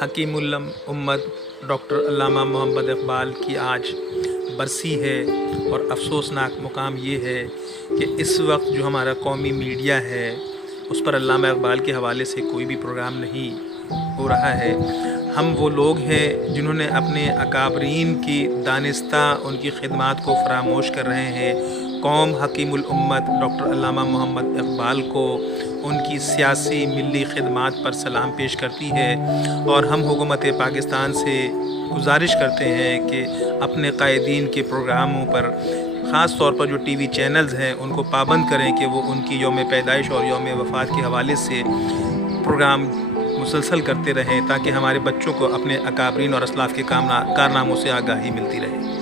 हकीमुल उम्मत डॉक्टर अल्लामा मोहम्मद इक़बाल की आज बरसी है और अफ़सोसनाक मुकाम ये है कि इस वक्त जो हमारा कौमी मीडिया है उस पर अल्लामा इक़बाल के हवाले से कोई भी प्रोग्राम नहीं हो रहा है। हम वो लोग हैं जिन्होंने अपने अकाबरीन की दानिस्ता उनकी ख़िदमत को फ़रामोश कर रहे हैं। कौम हकीमुल उम्मत डॉक्टर अल्लामा मोहम्मद इक़बाल को उनकी सियासी मिली ख़िदमत पर सलाम पेश करती है और हम हुकूमत पाकिस्तान से गुजारिश करते हैं कि अपने कायदीन के प्रोग्रामों पर ख़ास तौर पर जो टीवी चैनल्स हैं उनको पाबंद करें कि वो उनकी यौम पैदाइश और यौम वफ़ात के हवाले से प्रोग्राम मुसलसल करते रहें ताकि हमारे बच्चों को अपने अकाबरीन और असलाफ़ के कारनामों से आगाही मिलती रहे।